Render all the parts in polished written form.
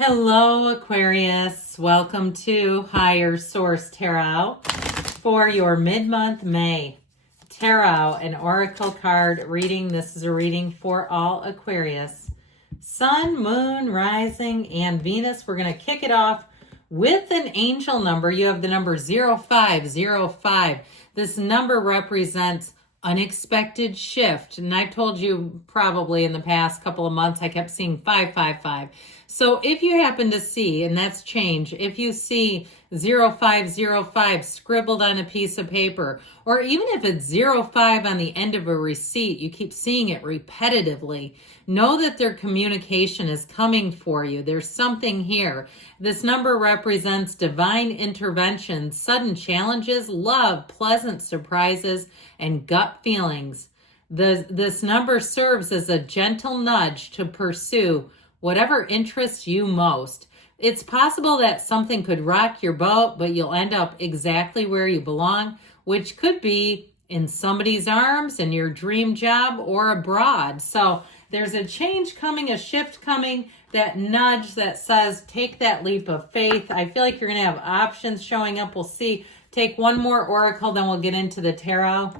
Hello, Aquarius. Welcome to Higher Source Tarot for your mid-month May Tarot and Oracle card reading. This is a reading for all Aquarius. Sun, Moon, Rising, and Venus. We're going to kick it off with an angel number. You have the number 0505. This number represents unexpected shift. And I told you probably in the past couple of months, I kept seeing 555. So if you happen to see, and that's change, if you see 0505 scribbled on a piece of paper, or even if it's 05 on the end of a receipt, you keep seeing it repetitively, know that their communication is coming for you. There's something here. This number represents divine intervention, sudden challenges, love, pleasant surprises, and gut feelings. This number serves as a gentle nudge to pursue whatever interests you most. It's possible that something could rock your boat, but you'll end up exactly where you belong, which could be in somebody's arms, in your dream job, or abroad. So there's a change coming, a shift coming, that nudge that says take that leap of faith. I feel like you're going to have options showing up. We'll see. Take one more oracle, then we'll get into the tarot.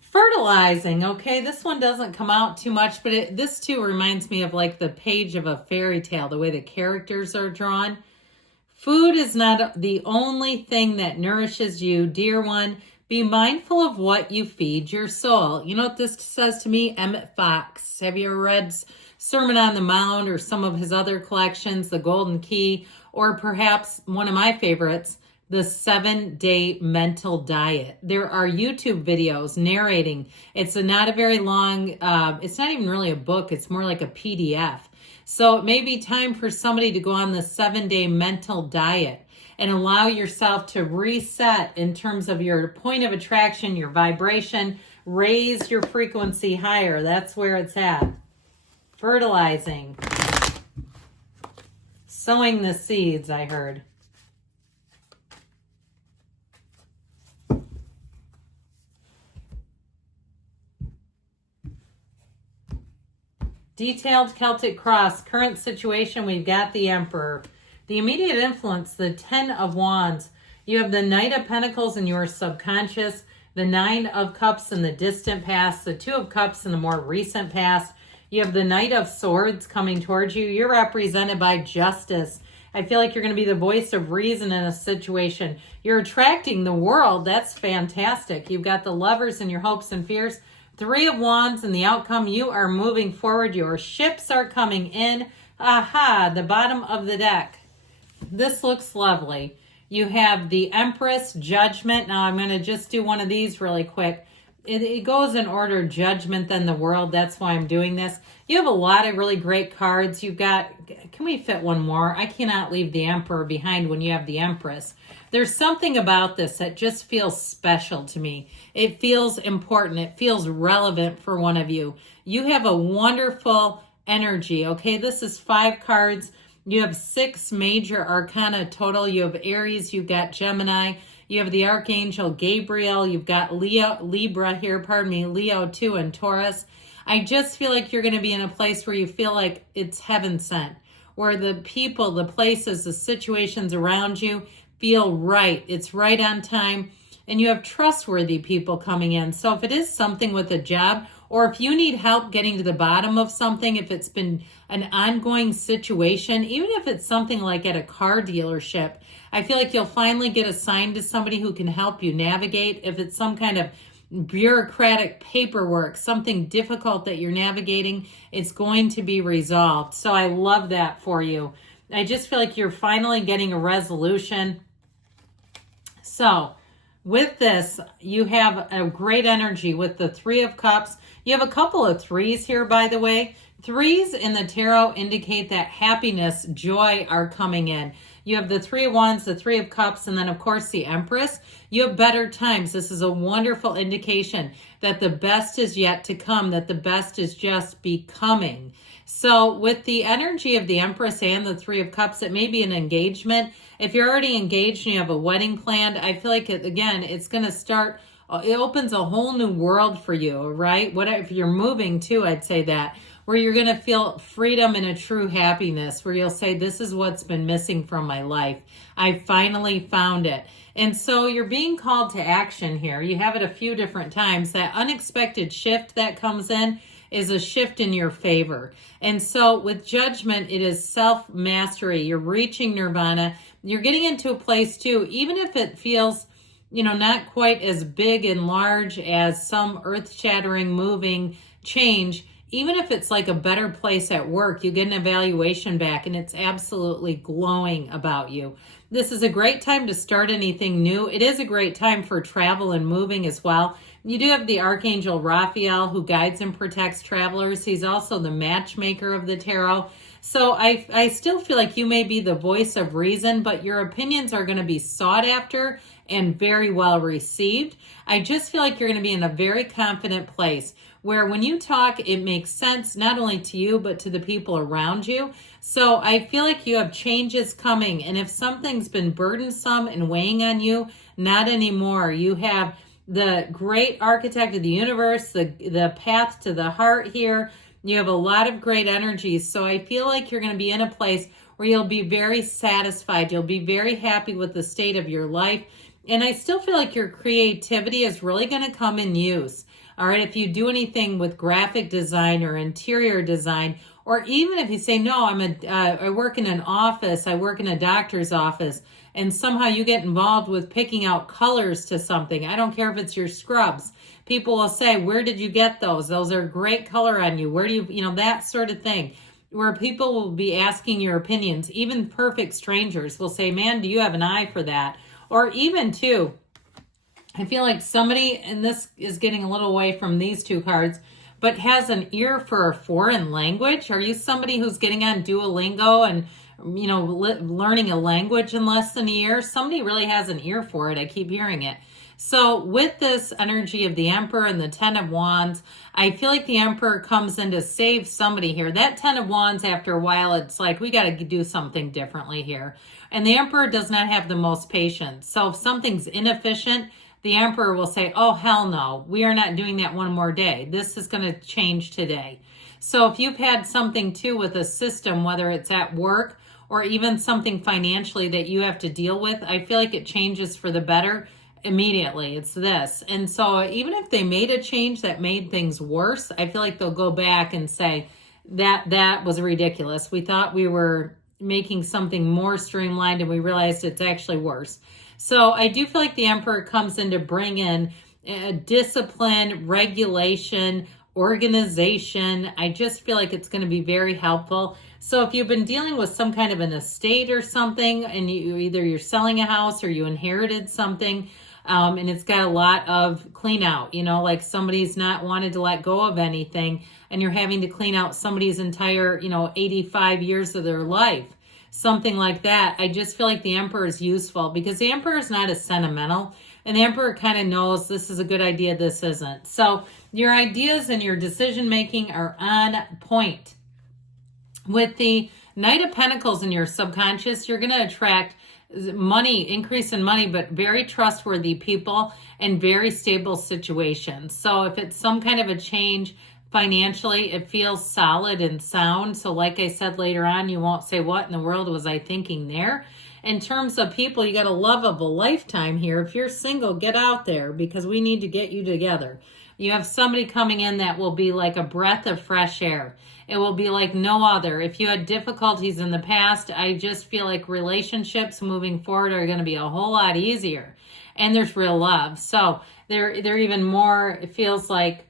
Fertilizing. Okay, this one doesn't come out too much, but this too reminds me of like the page of a fairy tale, the way the characters are drawn. Food is not the only thing that nourishes you, dear one. Be mindful of what you feed your soul. You know what this says to me? Emmett Fox. Have you ever read Sermon on the Mount or some of his other collections, The Golden Key, or perhaps one of my favorites, The 7-Day Mental Diet? There are YouTube videos narrating. It's not a very long, it's not even really a book. It's more like a PDF. So it may be time for somebody to go on the 7-Day Mental Diet and allow yourself to reset in terms of your point of attraction, your vibration, raise your frequency higher. That's where it's at. Fertilizing. Sowing the seeds, I heard. Detailed Celtic cross. Current situation, we've got the Emperor. The immediate influence, the 10 of Wands. You have the Knight of Pentacles in your subconscious, the 9 of Cups in the distant past, the 2 of Cups in the more recent past. You have the Knight of Swords coming towards you. You're represented by justice. I feel like you're going to be the voice of reason in a situation. You're attracting the world. That's fantastic. You've got the Lovers and your hopes and fears. 3 of Wands and the outcome. You are moving forward. Your ships are coming in. Aha, the bottom of the deck. This looks lovely. You have the Empress, Judgment. Now I'm going to just do one of these really quick. It goes in order, Judgment, then the World. That's why I'm doing this. You have a lot of really great cards. You've got, can we fit one more? I cannot leave the Emperor behind when you have the Empress. There's something about this that just feels special to me. It feels important. It feels relevant for one of you. You have a wonderful energy, okay? This is 5 cards. You have 6 major arcana total. You have Aries, you've got Gemini, you have the Archangel Gabriel, you've got Libra here, Leo too, and Taurus. I just feel like you're going to be in a place where you feel like it's heaven sent, where the people, the places, the situations around you feel right. It's right on time, and you have trustworthy people coming in. So if it is something with a job, or if you need help getting to the bottom of something, if it's been an ongoing situation, even if it's something like at a car dealership, I feel like you'll finally get assigned to somebody who can help you navigate. If it's some kind of bureaucratic paperwork, something difficult that you're navigating, it's going to be resolved. So I love that for you. I just feel like you're finally getting a resolution. So with this, you have a great energy with the 3 of Cups. You have a couple of 3s here, by the way. 3s in the tarot indicate that happiness, joy are coming in. You have the 3 of Wands, the 3 of Cups, and then, of course, the Empress. You have better times. This is a wonderful indication that the best is yet to come, that the best is just becoming. So with the energy of the Empress and the Three of Cups, it may be an engagement. If you're already engaged and you have a wedding planned, I feel like, it's going to start, it opens a whole new world for you, right? What if you're moving too, I'd say that, where you're going to feel freedom and a true happiness, where you'll say, this is what's been missing from my life. I finally found it. And so you're being called to action here. You have it a few different times. That unexpected shift that comes in is a shift in your favor. And so with Judgment, it is self-mastery. You're reaching nirvana. You're getting into a place too, even if it feels, not quite as big and large as some earth-shattering, moving change. Even if it's like a better place at work, you get an evaluation back and it's absolutely glowing about you. This is a great time to start anything new. It is a great time for travel and moving as well. You do have the Archangel Raphael, who guides and protects travelers. He's also the matchmaker of the tarot. So I still feel like you may be the voice of reason, but your opinions are going to be sought after and very well received. I just feel like you're going to be in a very confident place where when you talk, it makes sense not only to you, but to the people around you. So I feel like you have changes coming. And if something's been burdensome and weighing on you, not anymore. You have the great architect of the universe, the path to the heart here. You have a lot of great energies. So I feel like you're going to be in a place where you'll be very satisfied. You'll be very happy with the state of your life. And I still feel like your creativity is really going to come in use. All right, if you do anything with graphic design or interior design, or even if you say, no, I work in an office, I work in a doctor's office, and somehow you get involved with picking out colors to something. I don't care if it's your scrubs. People will say, where did you get those? Those are great color on you. Where do you that sort of thing, where people will be asking your opinions. Even perfect strangers will say, man, do you have an eye for that? Or even too, I feel like somebody, and this is getting a little away from these two cards, but has an ear for a foreign language. Are you somebody who's getting on Duolingo and, learning a language in less than a year? Somebody really has an ear for it. I keep hearing it. So with this energy of the Emperor and the Ten of Wands, I feel like the Emperor comes in to save somebody here. That Ten of Wands, after a while, it's like, we got to do something differently here. And the Emperor does not have the most patience. So if something's inefficient, the Emperor will say, oh, hell no, we are not doing that one more day. This is going to change today. So if you've had something too with a system, whether it's at work or even something financially that you have to deal with, I feel like it changes for the better immediately. It's this. And so even if they made a change that made things worse, I feel like they'll go back and say that was ridiculous. We thought we were making something more streamlined and we realized it's actually worse. So I do feel like the Emperor comes in to bring in discipline, regulation, organization. I just feel like it's going to be very helpful. So if you've been dealing with some kind of an estate or something, and you're selling a house or you inherited something, and it's got a lot of clean out, like somebody's not wanted to let go of anything, and you're having to clean out somebody's entire, 85 years of their life. Something like that. I just feel like the Emperor is useful because the Emperor is not as sentimental, and the Emperor kind of knows this is a good idea, this isn't. So your ideas and your decision making are on point. With the Knight of Pentacles in your subconscious, you're going to attract money, increase in money, but very trustworthy people and very stable situations. So if it's some kind of a change financially, it feels solid and sound. So like I said later on, you won't say, what in the world was I thinking there? In terms of people, you got a love of a lifetime here. If you're single, get out there because we need to get you together. You have somebody coming in that will be like a breath of fresh air. It will be like no other. If you had difficulties in the past, I just feel like relationships moving forward are going to be a whole lot easier. And there's real love. So they're even more, it feels like,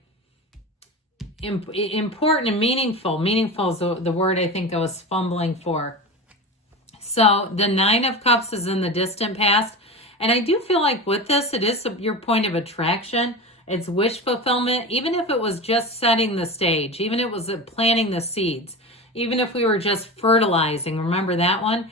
important and meaningful. Meaningful is the word I think I was fumbling for. So the Nine of Cups is in the distant past. And I do feel like with this, it is your point of attraction. It's wish fulfillment. Even if it was just setting the stage, even if it was planting the seeds, even if we were just fertilizing, remember that one?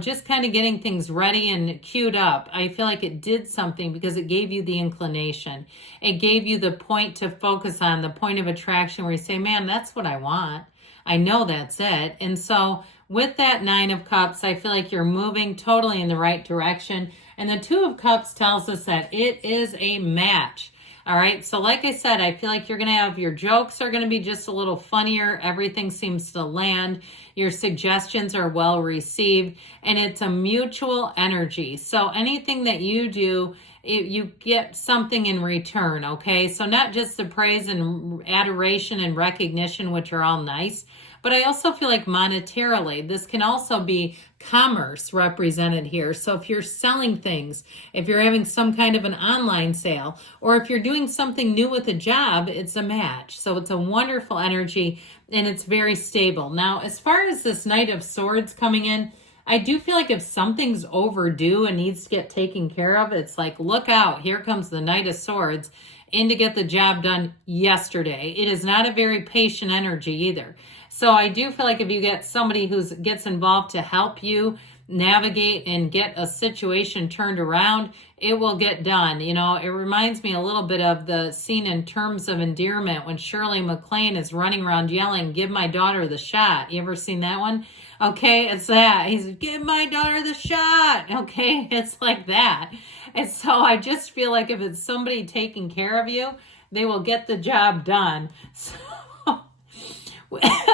Just kind of getting things ready and queued up. I feel like it did something because it gave you the inclination. It gave you the point to focus on, the point of attraction where you say, man, that's what I want. I know that's it. And so with that Nine of Cups, I feel like you're moving totally in the right direction. And the Two of Cups tells us that it is a match. All right. So like I said, I feel like you're going to have your jokes are going to be just a little funnier. Everything seems to land. Your suggestions are well received, and it's a mutual energy. So anything that you do, you get something in return. Okay. So not just the praise and adoration and recognition, which are all nice, but I also feel like monetarily, this can also be commerce represented here. So if you're selling things, if you're having some kind of an online sale, or if you're doing something new with a job, it's a match. So it's a wonderful energy, and it's very stable. Now, as far as this Knight of Swords coming in, I do feel like if something's overdue and needs to get taken care of, it's like, look out, here comes the Knight of Swords in to get the job done yesterday. It is not a very patient energy either. So I do feel like if you get somebody who gets involved to help you navigate and get a situation turned around, it will get done. You know, it reminds me a little bit of the scene in Terms of Endearment when Shirley MacLaine is running around yelling, "Give my daughter the shot." You ever seen that one? Okay, it's that. He's, "Give my daughter the shot." Okay, it's like that. And so I just feel like if it's somebody taking care of you, they will get the job done. So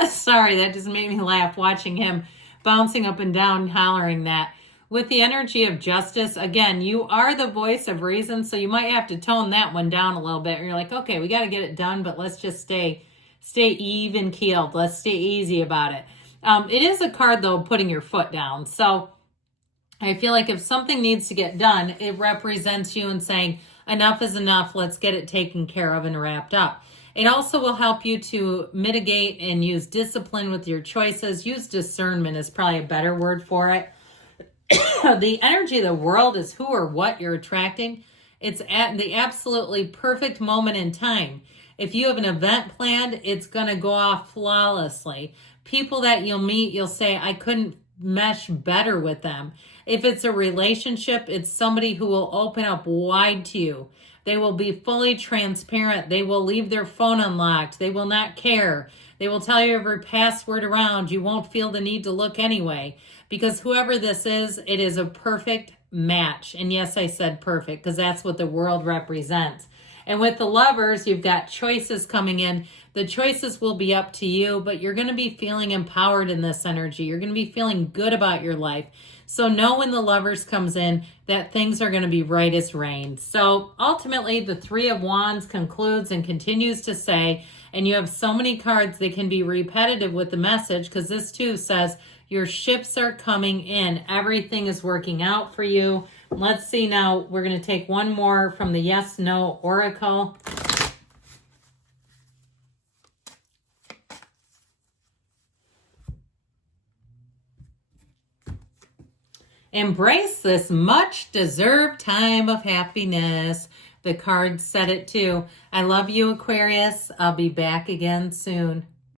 sorry, that just made me laugh watching him bouncing up and down, hollering that. With the energy of Justice, again, you are the voice of reason, so you might have to tone that one down a little bit. You're like, okay, we got to get it done, but let's just stay even keeled. Let's stay easy about it. It is a card, though, putting your foot down. So I feel like if something needs to get done, it represents you and saying, enough is enough. Let's get it taken care of and wrapped up. It also will help you to mitigate and use discipline with your choices. Use discernment is probably a better word for it. The energy of the world is who or what you're attracting. It's at the absolutely perfect moment in time. If you have an event planned, it's going to go off flawlessly. People that you'll meet, you'll say, I couldn't mesh better with them. If it's a relationship, it's somebody who will open up wide to you. They will be fully transparent. They will leave their phone unlocked. They will not care. They will tell you every password around. You won't feel the need to look anyway. Because whoever this is, it is a perfect match. And yes, I said perfect because that's what the world represents. And with the Lovers, you've got choices coming in. The choices will be up to you, but you're going to be feeling empowered in this energy. You're going to be feeling good about your life. So know when the Lovers comes in that things are going to be right as rain. So ultimately, the Three of Wands concludes and continues to say, and you have so many cards that can be repetitive with the message, because this too says your ships are coming in. Everything is working out for you. Let's see now. We're going to take one more from the Yes, No Oracle. Embrace this much-deserved time of happiness. The cards said it too. I love you, Aquarius. I'll be back again soon.